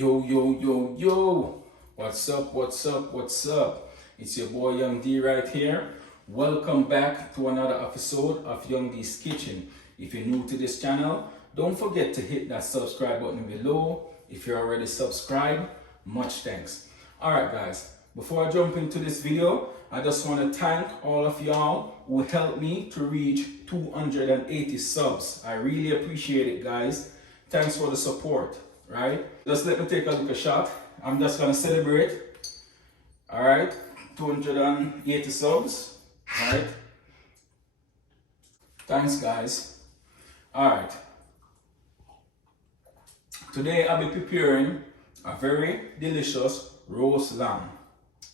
Yo, yo, yo, yo. What's up, what's up, what's up? It's your boy Young D right here. Welcome back to another episode of Young D's Kitchen. If you're new to this channel, don't forget to hit that subscribe button below. If you're already subscribed, much thanks. Alright guys, before I jump into this video, I just want to thank all of y'all who helped me to reach 280 subs. I really appreciate it, guys. Thanks for the support, right? Just let me take a little shot. I'm just gonna celebrate. All right, 280 subs. All right. Thanks, guys. All right. Today I'll be preparing a very delicious roast lamb.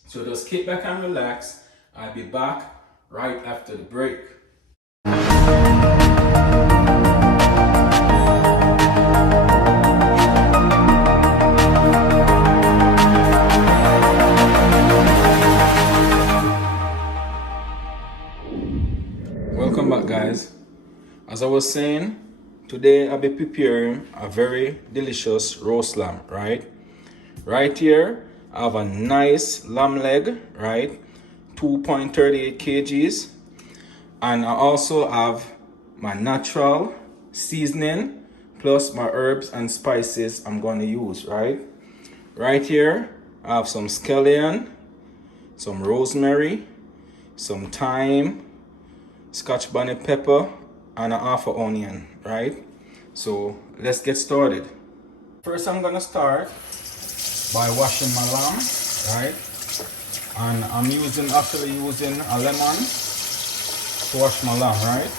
So just kick back and relax. I'll be back right after the break. Welcome back, guys. As I was saying, today I'll be preparing a very delicious roast lamb, right? Right here, I have a nice lamb leg, right? 2.38 kgs. And I also have my natural seasoning plus my herbs and spices I'm going to use, right? Right here, I have some scallion, some rosemary, some thyme, Scotch bonnet pepper, and a half an onion, right? So let's get started. First, I'm gonna start by washing my lamb, right? And I'm actually using a lemon to wash my lamb, right?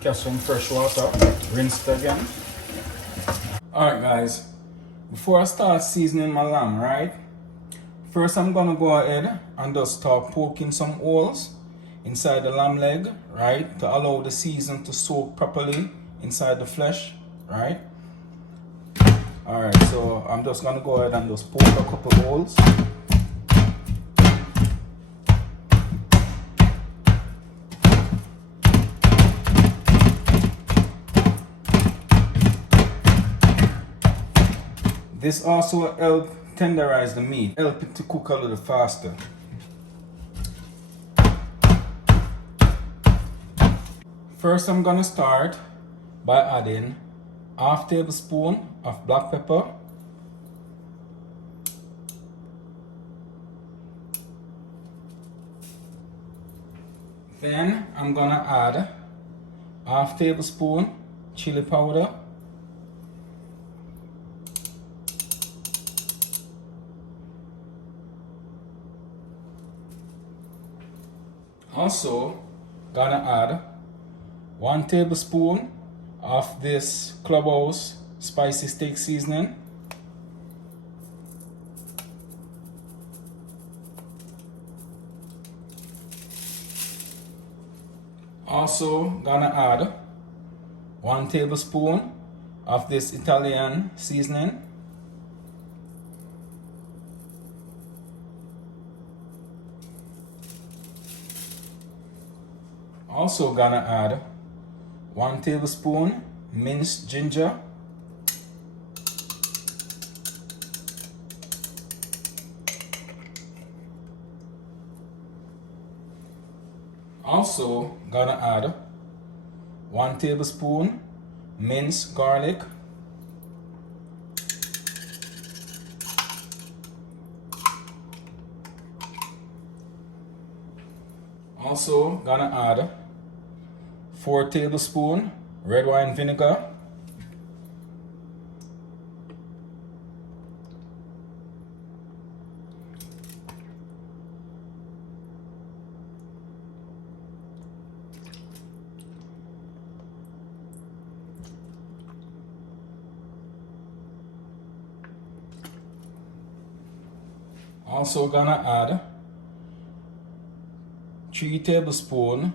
Get some fresh water, rinse it again. Alright guys, before I start seasoning my lamb, right? First I'm gonna go ahead and just start poking some holes inside the lamb leg, right? To allow the season to soak properly inside the flesh, right? Alright, so I'm just gonna go ahead and just poke a couple holes. This also helps tenderize the meat, help it to cook a little faster. First, I'm gonna start by adding half tablespoon of black pepper, then I'm gonna add half tablespoon chili powder, also gonna add 1 tablespoon of this Clubhouse spicy steak seasoning, also gonna add 1 tablespoon of this Italian seasoning, also gonna add 1 tablespoon minced ginger, also gonna add 1 tablespoon minced garlic, also gonna add 4 tablespoons red wine vinegar, also gonna add 3 tablespoons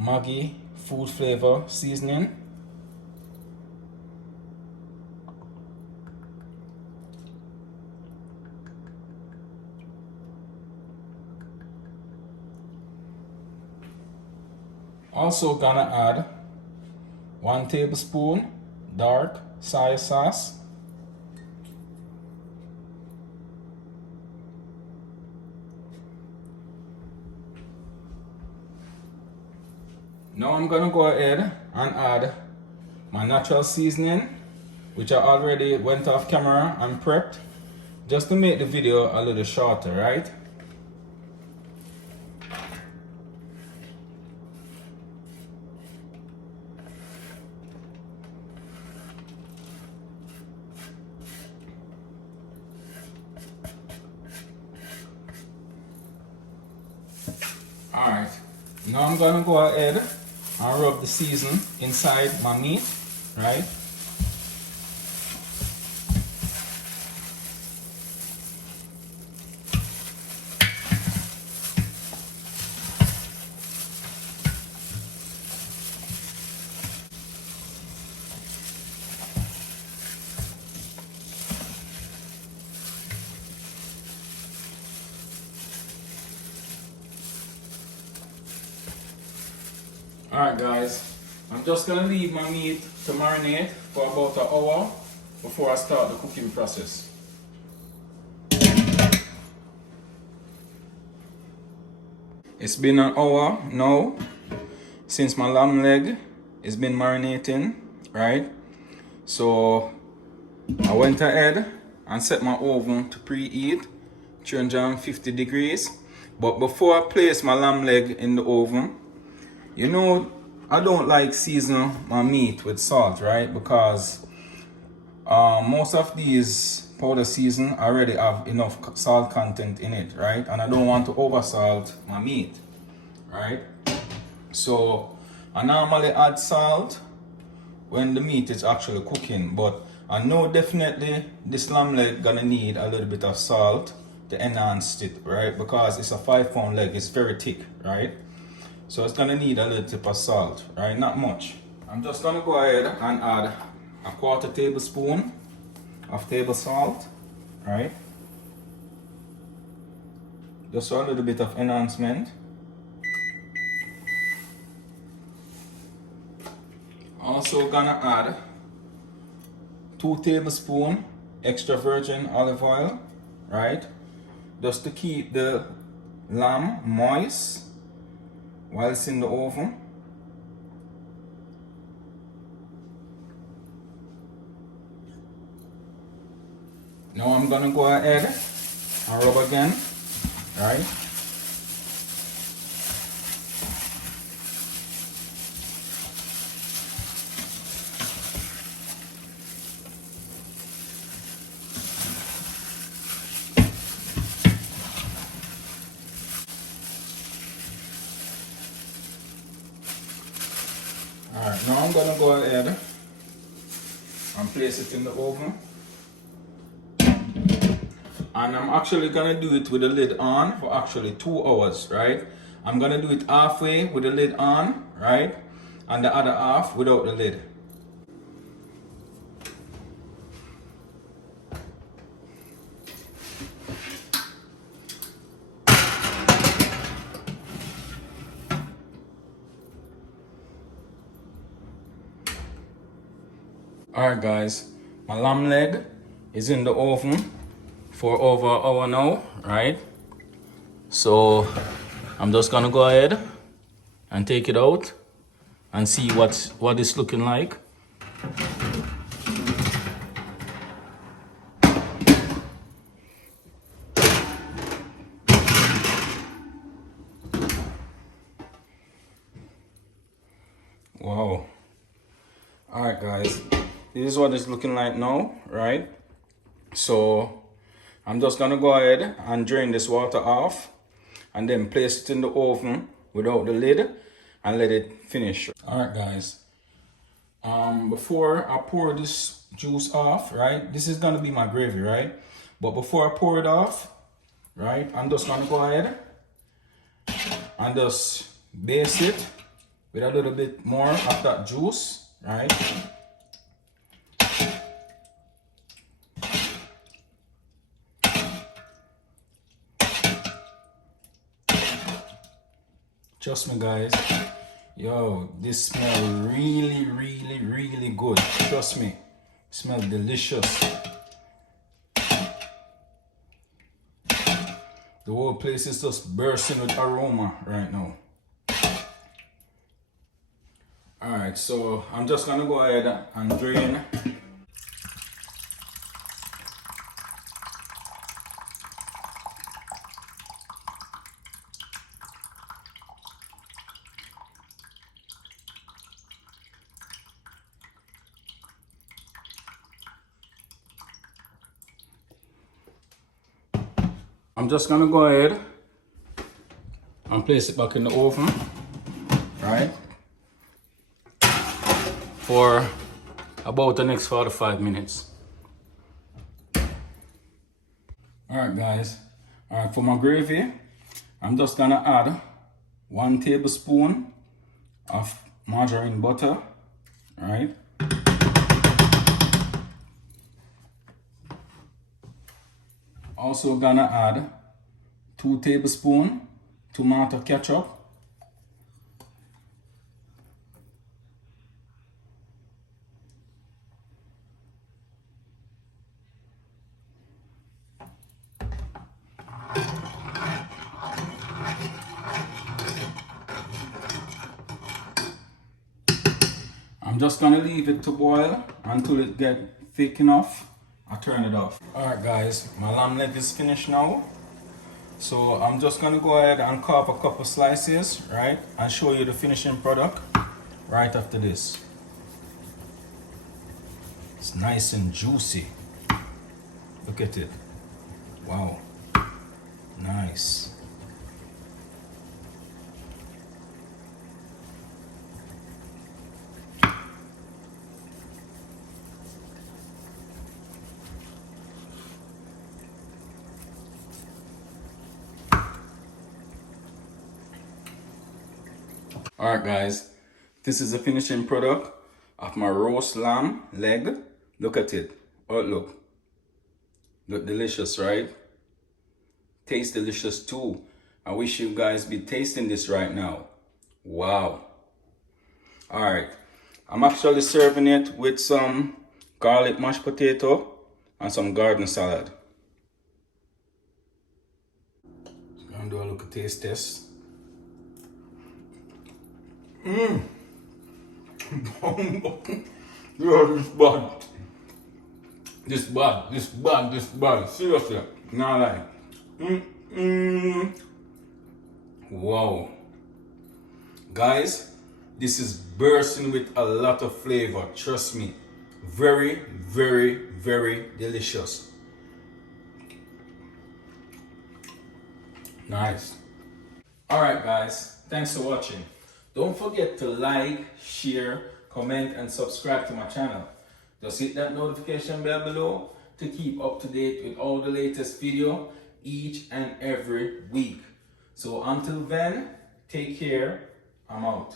Maggi food flavor seasoning, Also gonna add 1 tablespoon dark soy sauce. Now I'm gonna go ahead and add my natural seasoning, which I already went off camera and prepped, just to make the video a little shorter, right? Alright, now I'm gonna go ahead and rub the season inside my meat, right? Alright guys, I'm just gonna leave my meat to marinate for about an hour before I start the cooking process. It's been an hour now since my lamb leg has been marinating, right? So I went ahead and set my oven to preheat 350 degrees. But before I place my lamb leg in the oven, you know, I don't like season my meat with salt, right? Because most of these powder season already have enough salt content in it, right? And I don't want to over salt my meat, right? So I normally add salt when the meat is actually cooking, but I know definitely this lamb leg gonna need a little bit of salt to enhance it, right? Because it's a 5-pound leg, it's very thick, right? So it's gonna need a little tip of salt, right? Not much. I'm just gonna go ahead and add a 1/4 tablespoon of table salt, right? Just a little bit of enhancement. Also gonna add 2 tablespoons extra virgin olive oil, right? Just to keep the lamb moist while it's in the oven. Now I'm gonna go ahead and rub again, right? Alright, now I'm gonna go ahead and place it in the oven. And I'm actually gonna do it with the lid on for actually 2 hours, right? I'm gonna do it halfway with the lid on, right? And the other half without the lid. Alright guys, my lamb leg is in the oven for over an hour now, right? So I'm just gonna go ahead and take it out and see what it's looking like. Wow. Alright guys, this is what it's looking like now, right? So I'm just gonna go ahead and drain this water off and then place it in the oven without the lid and let it finish. Alright guys, before I pour this juice off, right, this is gonna be my gravy, right? But before I pour it off, right, I'm just gonna go ahead and just baste it with a little bit more of that juice, right? Trust me guys, Yo, this smells really, really, really good. Trust me. Smells delicious. The whole place is just bursting with aroma right now. Alright, so I'm just gonna go ahead and drain. I'm just gonna go ahead and place it back in the oven, right? For about the next 45 minutes. Alright guys, alright, for my gravy, I'm just gonna add 1 tablespoon of margarine butter, right? Also gonna add 2 tablespoons tomato ketchup. I'm just gonna leave it to boil until it gets thick enough. I turn it off. Alright guys, my lamb leg is finished now. So I'm just gonna go ahead and carve a couple slices, right? And show you the finishing product right after this. It's nice and juicy. Look at it. Wow. Nice. Alright guys, this is the finishing product of my roast lamb leg. Look at it. Oh look. Look delicious, right? Tastes delicious too. I wish you guys be tasting this right now. Wow. Alright. I'm actually serving it with some garlic mashed potato and some garden salad. I'm gonna do a little taste test. Yeah, this bad. This bad. Seriously, not like. Wow. Guys, this is bursting with a lot of flavor. Trust me. Very, very, very delicious. Nice. Alright guys, thanks for watching. Don't forget to like, share, comment and subscribe to my channel. Just hit that notification bell below to keep up to date with all the latest video each and every week. So until then, take care. I'm out.